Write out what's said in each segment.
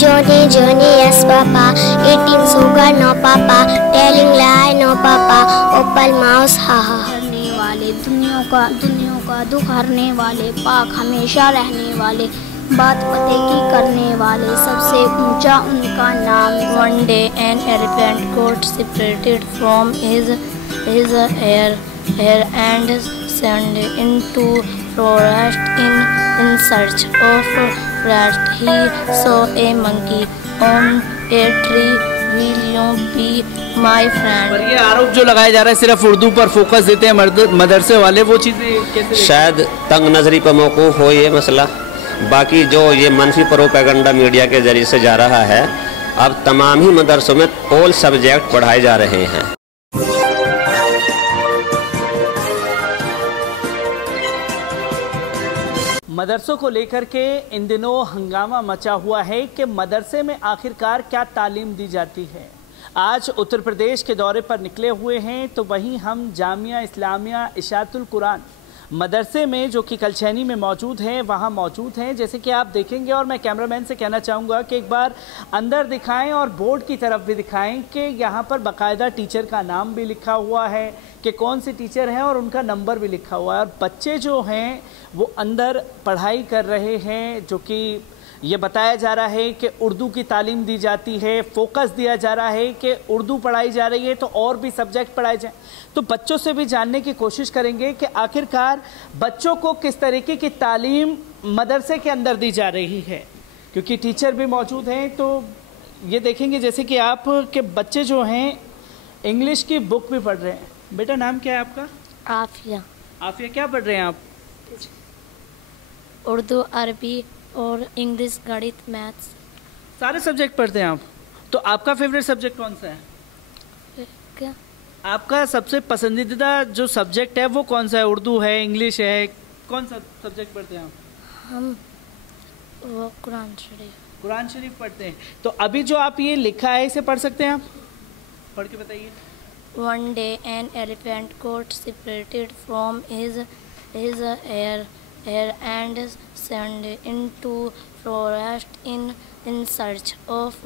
Johnny, yes papa. Eating sugar, no papa. Telling lie, no papa. Opal mouse, ha ha. करने वाले दुनियों का दुख हरने वाले, पाक हमेशा रहने वाले, बात पते की करने वाले, सबसे ऊंचा उनका नाम। One day an elephant got separated from his hair and sent into forest in search of rest. He saw a monkey on a tree. Will you be my friend? पर ये आरोप जो लगाया जा रहा है सिर्फ उर्दू पर फोकस देते हैं मदरसे वाले, वो चीज़ें कैसे? शायद तंग नजरी पर मौकूफ हो ये मसला। बाकी जो ये मनफी प्रोपेगेंडा मीडिया के जरिए से जा रहा है, अब तमाम ही मदरसों में ऑल सब्जेक्ट पढ़ाए जा रहे हैं। मदरसों को लेकर के इन दिनों हंगामा मचा हुआ है कि मदरसे में आखिरकार क्या तालीम दी जाती है। आज उत्तर प्रदेश के दौरे पर निकले हुए हैं, तो वहीं हम जामिया इस्लामिया इशातुल कुरान मदरसे में जो कि कलछैनी में मौजूद हैं वहाँ मौजूद हैं। जैसे कि आप देखेंगे, और मैं कैमरामैन से कहना चाहूँगा कि एक बार अंदर दिखाएं और बोर्ड की तरफ भी दिखाएं कि यहाँ पर बाकायदा टीचर का नाम भी लिखा हुआ है कि कौन से टीचर हैं और उनका नंबर भी लिखा हुआ है। और बच्चे जो हैं वो अंदर पढ़ाई कर रहे हैं, जो कि ये बताया जा रहा है कि उर्दू की तालीम दी जाती है, फोकस दिया जा रहा है कि उर्दू पढ़ाई जा रही है तो और भी सब्जेक्ट पढ़ाए जाएं। तो बच्चों से भी जानने की कोशिश करेंगे कि आखिरकार बच्चों को किस तरीके की तालीम मदरसे के अंदर दी जा रही है, क्योंकि टीचर भी मौजूद हैं। तो ये देखेंगे जैसे कि आप के बच्चे जो हैं इंग्लिश की बुक भी पढ़ रहे हैं। बेटा नाम क्या है आपका? आफिया। आफिया, क्या पढ़ रहे हैं आप? उर्दू, अरबी और इंग्लिश, गणित, मैथ्स, सारे सब्जेक्ट पढ़ते हैं आप। तो आपका फेवरेट सब्जेक्ट कौन सा है? क्या? आपका सबसे पसंदीदा जो सब्जेक्ट है वो कौन सा है? उर्दू है, इंग्लिश है, कौन सा सब्जेक्ट पढ़ते हैं आप? हम वो कुरान शरीफ पढ़ते हैं। तो अभी जो आप ये लिखा है इसे पढ़ सकते हैं आप? पढ़ के बताइए। One day an elephant got separated from his hair and sent into forest in search of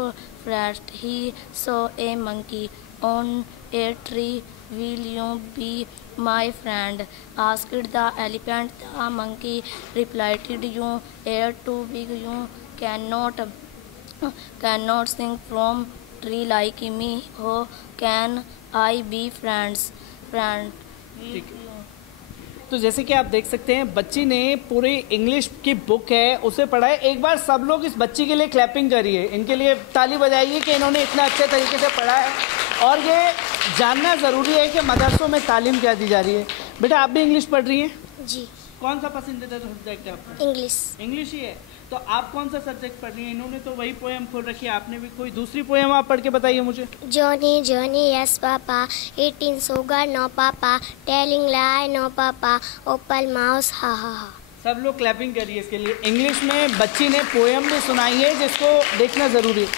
rest. He saw a monkey on a tree. Will you be my friend? Asked the elephant. The monkey replied, you are too big. You cannot sing from tree like me. How can I be friend? तो जैसे कि आप देख सकते हैं बच्ची ने पूरी इंग्लिश की बुक है उसे पढ़ा है। एक बार सब लोग इस बच्ची के लिए क्लैपिंग करिए, इनके लिए ताली बजाइए कि इन्होंने इतना अच्छे तरीके से पढ़ा है। और ये जानना ज़रूरी है कि मदरसों में तालीम क्या दी जा रही है। बेटा आप भी इंग्लिश पढ़ रही हैं? जी। कौन सा पसंदीदा सब्जेक्ट है आपका? इंग्लिश। इंग्लिश ही है। तो आप कौन सा सब्जेक्ट पढ़ रही हैं? इन्होंने तो वही पोएम खोल रखी है, आपने भी कोई दूसरी पोएम आप पढ़ के बताइए मुझे। Johnny, yes papa. Eating sugar, no papa. Telling lie, no papa. Opal mouse, ha ha ha. सब लोग क्लैपिंग करिए इसके लिए। इंग्लिश में बच्ची ने पोएम भी सुनाई है जिसको देखना ज़रूरी है।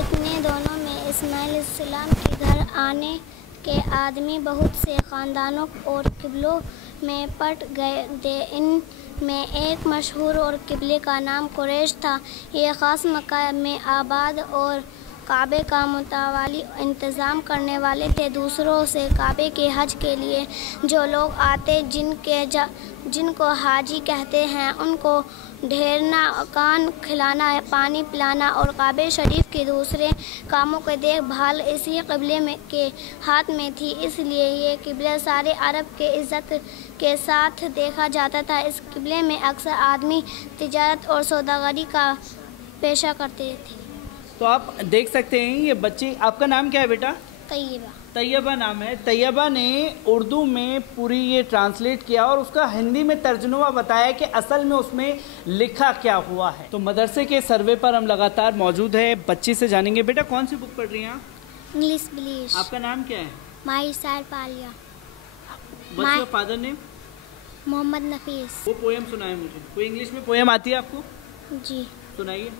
इतने दोनों में इस्माइल इस्लाम के घर आने के आदमी बहुत से ख़ानदानों और किबलों में पट गए थे। इनमें एक मशहूर और किबले का नाम कुरैश था। ये ख़ास मक्का में आबाद और काबे का मुतावाली इंतज़ाम करने वाले थे। दूसरों से काबे के हज के लिए जो लोग आते, जिनको हाजी कहते हैं, उनको ढेरना, कान खिलाना, पानी पिलाना और काबे शरीफ के दूसरे कामों की देखभाल इसी क़िबले में के हाथ में थी। इसलिए ये क़िबला सारे अरब के इज़्ज़त के साथ देखा जाता था। इस क़िबले में अक्सर आदमी तिजारत और सौदागरी का पेशा करते थे। तो आप देख सकते हैं ये बच्ची, आपका नाम क्या है बेटा? तैयबा। तैयबा नाम है। तैयबा ने उर्दू में पूरी ये ट्रांसलेट किया और उसका हिंदी में तर्जुमा बताया कि असल में उसमें लिखा क्या हुआ है। तो मदरसे के सर्वे पर हम लगातार मौजूद है, बच्ची से जानेंगे। बेटा कौन सी बुक पढ़ रही हैं आप? इंग्लिश ब्लिश। आपका नाम क्या है? माहिर सार पालिया। बच्चे का फादर नेम? मोहम्मद नफीस। वो पोएम सुनाए मुझे। कोई इंग्लिश में पोएम आती है आपको? जी। सुनाइए।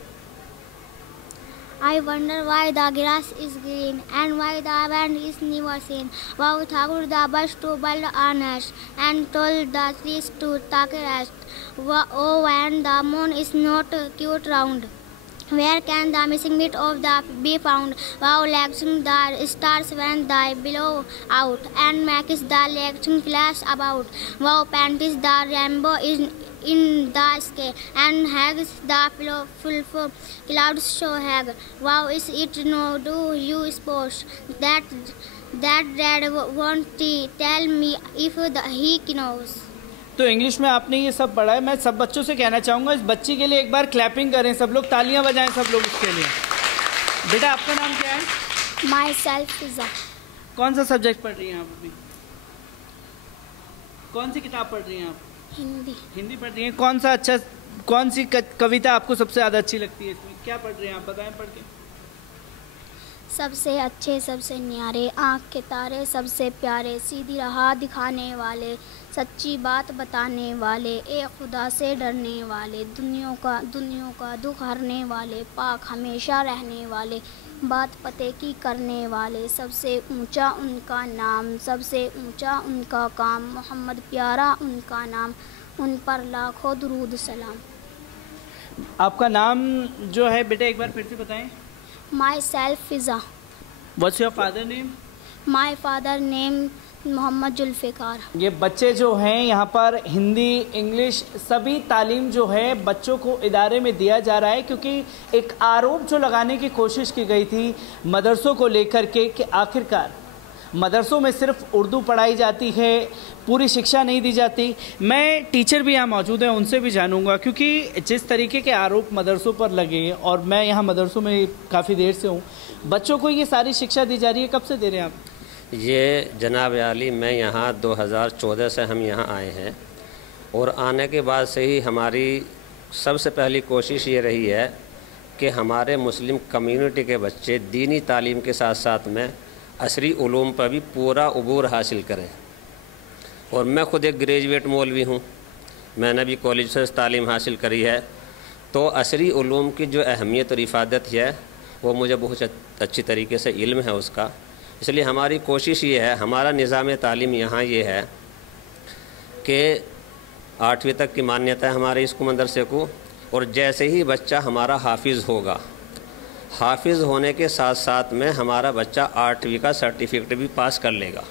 I wonder why the grass is green and why the wind is never seen. Wow, Thakur the bush to build a nest and told the trees to take rest. Oh, when the moon is not cute round, where can the missing bit of the be found? Wow, lecturing the stars when they blow out and makes the lecturing flash about. Wow, panties the rainbow is in the sky and hags the full clouds show hag. Wow, is it no do you suppose that red won't he tell me if he knows? तो English में आपने ये सब पढ़ा है। मैं सब बच्चों से कहना चाहूँगा इस बच्ची के लिए एक बार क्लैपिंग करें, सब लोग तालियां बजाएं सब लोग इसके लिए। बेटा आपका नाम क्या है? माई सेल्फ फिजा। कौन सा सब्जेक्ट पढ़ रही हैं आप अभी? कौन सी किताब पढ़ रही हैं आप? हिंदी पढ़ रही हैं। कौन सी कविता आपको सबसे ज़्यादा अच्छी लगती है इसमें? क्या पढ़ रहे हैं आप, बताएं पढ़ के। सबसे अच्छे सबसे न्यारे आँख के तारे सबसे प्यारे, सीधी राह दिखाने वाले, सच्ची बात बताने वाले, एक खुदा से डरने वाले, दुनिया का दुख हरने वाले, पाक हमेशा रहने वाले, बात पते की करने वाले, सबसे ऊंचा उनका नाम, सबसे ऊंचा उनका काम, मोहम्मद प्यारा उनका नाम, उन पर लाखों दुरूद सलाम। आपका नाम जो है बेटा एक बार फिर से बताएं। Myself Fiza. What's your father name? My father name Mohammad Zulfikar. ये बच्चे जो हैं यहाँ पर हिंदी इंग्लिश सभी तालीम जो है बच्चों को इदारे में दिया जा रहा है, क्योंकि एक आरोप जो लगाने की कोशिश की गई थी मदरसों को लेकर के कि आखिरकार मदरसों में सिर्फ उर्दू पढ़ाई जाती है, पूरी शिक्षा नहीं दी जाती। मैं टीचर भी यहाँ मौजूद हैं, उनसे भी जानूंगा, क्योंकि जिस तरीके के आरोप मदरसों पर लगे और मैं यहाँ मदरसों में काफ़ी देर से हूँ, बच्चों को ये सारी शिक्षा दी जा रही है। कब से दे रहे हैं आप? ये जनाब आली मैं यहाँ 2014 से हम यहाँ आए हैं और आने के बाद से ही हमारी सबसे पहली कोशिश ये रही है कि हमारे मुस्लिम कम्युनिटी के बच्चे दीनी तालीम के साथ साथ में असरी उलूम पर भी पूरा उबूर हासिल करें। और मैं ख़ुद एक ग्रेजुएट मौलवी हूँ, मैंने भी कॉलेज से तालीम हासिल करी है, तो असरी उलूम की जो अहमियत और इफ़ादत है वो मुझे बहुत अच्छी तरीके से इल्म है उसका। इसलिए हमारी कोशिश ये है, हमारा निज़ाम तालीम यहाँ ये है कि 8वीं तक की मान्यता है हमारे इसको मदरसे को, और जैसे ही बच्चा हमारा हाफिज़ होगा, हाफिज़ होने के साथ साथ में हमारा बच्चा 8वीं का सर्टिफिकेट भी पास कर लेगा,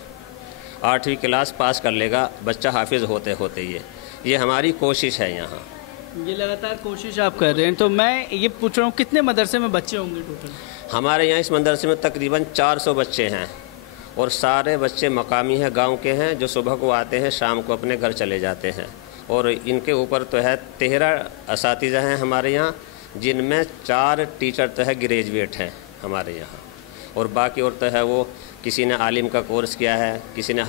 8वीं क्लास पास कर लेगा बच्चा हाफिज़ होते होते। ये हमारी कोशिश है यहाँ। ये लगातार कोशिश आप कर रहे हैं, तो मैं ये पूछ रहा हूँ कितने मदरसे में बच्चे होंगे टोटल? हमारे यहाँ इस मदरसे में तकरीबन 400 बच्चे हैं और सारे बच्चे मकामी हैं, गांव के हैं, जो सुबह को आते हैं शाम को अपने घर चले जाते हैं। और इनके ऊपर तो है 13 असातिज़ा हैं हमारे यहाँ, जिनमें 4 टीचर तो है ग्रेजुएट हैं हमारे यहाँ, और बाकी और तो है वो किसी ने आलिम का कोर्स किया है, किसी ने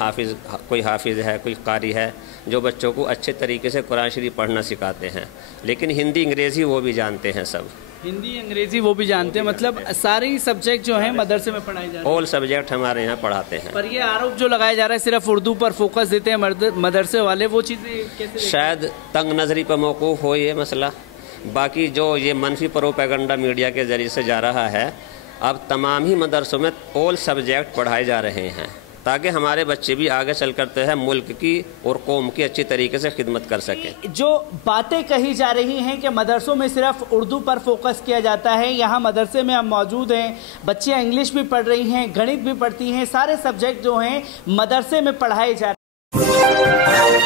कोई हाफिज़ है, कोई कारी है, जो बच्चों को अच्छे तरीके से कुरान शरीफ पढ़ना सिखाते हैं। लेकिन हिंदी अंग्रेज़ी वो भी जानते हैं, सब हिंदी अंग्रेज़ी वो भी जानते हैं, मतलब सारे ही सब्जेक्ट जो हैं मदरसे में पढ़ाए जा रहे हैं। ऑल सब्जेक्ट हमारे यहाँ पढ़ाते हैं। पर ये आरोप जो लगाया जा रहा है सिर्फ उर्दू पर फोकस देते हैं मदरसे वाले, वो चीज़ें कैसे? शायद तंग नज़री पर मौकूफ़ हो ये मसला। बाकी जो ये मनफी प्रोपेगेंडा मीडिया के ज़रिए से जा रहा है, अब तमाम ही मदरसों में ऑल सब्जेक्ट पढ़ाए जा रहे हैं, ताकि हमारे बच्चे भी आगे चल कर तो है मुल्क की और कौम की अच्छी तरीके से खिदमत कर सकें। जो बातें कही जा रही हैं कि मदरसों में सिर्फ उर्दू पर फोकस किया जाता है, यहाँ मदरसे में हम मौजूद हैं, बच्चियाँ इंग्लिश भी पढ़ रही हैं, गणित भी पढ़ती हैं, सारे सब्जेक्ट जो हैं मदरसे में पढ़ाए जा रहे हैं।